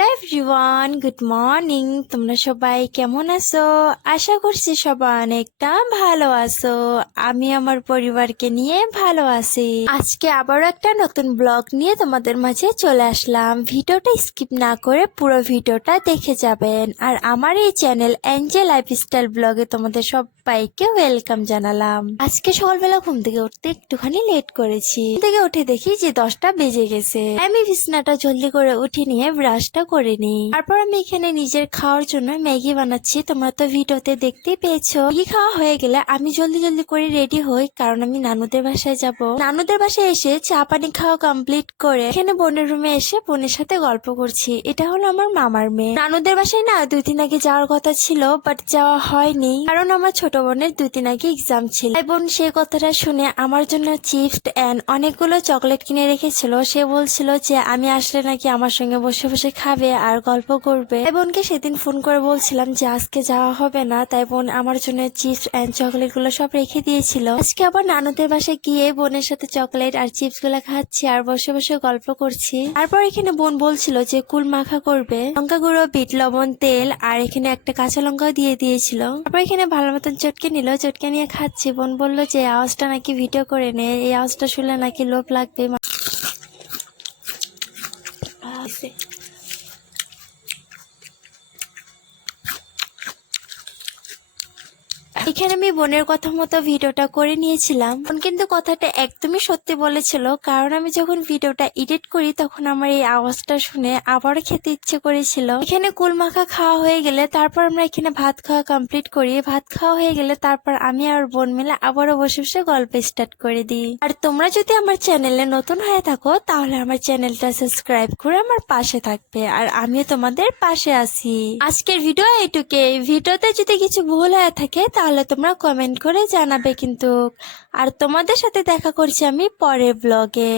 Hello everyone, good morning. তোমরা সবাই কেমন আছো? আশা করছি সবাই অনেকটা ভালো আছো। আমি আমার পরিবারকে নিয়ে ভালো আছি। আজকে আবারও একটা নতুন ব্লগ নিয়ে তোমাদের মাঝে চলে আসলাম। ভিডিওটা স্কিপ না করে পুরো ভিডিওটা দেখে যাবেন। আর আমার এই চ্যানেল এঞ্জেল লাইফস্টাইল ব্লগে তোমাদের সবাইকে ওয়েলকাম জানালাম। আজকে সকালবেলা ঘুম থেকে উঠতে একটুখানি লেট করেছি। ঘুম থেকে উঠে দেখি যে 10টা বেজে গেছে। আমি বিছনাটা জলদি করে উঠে নিয়ে ব্রাশটা করে নিই। তারপর আমি এখানে নিজের খাওয়ার জন্য ম্যাগি বানাচ্ছি। তোমরা তো ভিডিওতে দেখতেই পেয়েছো। ম্যাগি খাওয়া হয়ে গেলে আমি জলদি জলদি করে রেডি হই, কারণ আমি নানুদের বাসায় যাব। নানুদের বাসায় এসে চা পানি খাওয়া কমপ্লিট করে এখানে বোনের রুমে এসে বোনের সাথে গল্প করছি। এটা হলো আমার মামার মেয়ে। নানুদের বাসায় না 2 দিন আগে যাওয়ার কথা ছিল, বাট যাওয়া হয়নি, কারণ আমার ছোট বোনের 2 দিন আগে এক্সাম ছিল। তাই বোন সেই কথাটা শুনে আমার জন্য চিপস এন্ড অনেকগুলো চকলেট কিনে রেখেছিল। সে বলছিল যে আমি আসলে নাকি আমার সঙ্গে বসে বসে খাবে আর গল্প করবে। তাই বোনকে সেদিন ফোন করে বলছিলাম যে আজকে যাওয়া হবে না। তাই বোন আমার জন্য চিপস এন্ড চকলেট গুলো সব রেখে দিয়েছিল। আজকে আবার নানুদের বাসায় গিয়ে বোনের সাথে চকলেট আর চিপস গুলো খাচ্ছি আর বসে বসে গল্প করছি। তারপর এখানে বোন বলছিল যে কুল মাখা করবে, লঙ্কা গুঁড়ো, বিট লবণ, তেল আর এখানে একটা কাঁচা লঙ্কাও দিয়ে দিয়েছিল। তারপর এখানে ভালো মতন চটকে নিল, চটকে নিয়ে খাচ্ছি। বোন বললো যে আওয়াজটা নাকি ভিডিও করে নে, এই আওয়াজটা শুনলে নাকি লোভ লাগবে। এখানে আমি বোনের কথা মতো ভিডিওটা করে নিয়েছিলাম। বোন কিন্তু কথাটা একদমই সত্যি বলেছিল, কারণ আমি যখন ভিডিওটা এডিট করি তখন আমার এই আওয়াজটা শুনে আবারও খেতে ইচ্ছে করেছিল। এখানে কুল মাখা খাওয়া হয়ে গেলে তারপর আমরা এখানে ভাত খাওয়া কমপ্লিট করি। ভাত খাওয়া হয়ে গেলে তারপর আমি আর বোন মিলে আবারও বসে বসে গল্প স্টার্ট করে দিই। আর তোমরা যদি আমার চ্যানেলে নতুন হয়ে থাকো তাহলে আমার চ্যানেলটা সাবস্ক্রাইব করে আমার পাশে থাকবে, আর আমিও তোমাদের পাশে আছি। আজকের ভিডিও এইটুকুই। ভিডিওতে যদি কিছু ভুল হয়ে থাকে তাহলে তোমরা কমেন্ট করে জানাবে কিন্তু। আর তোমাদের সাথে দেখা করছি আমি পরের ব্লগে।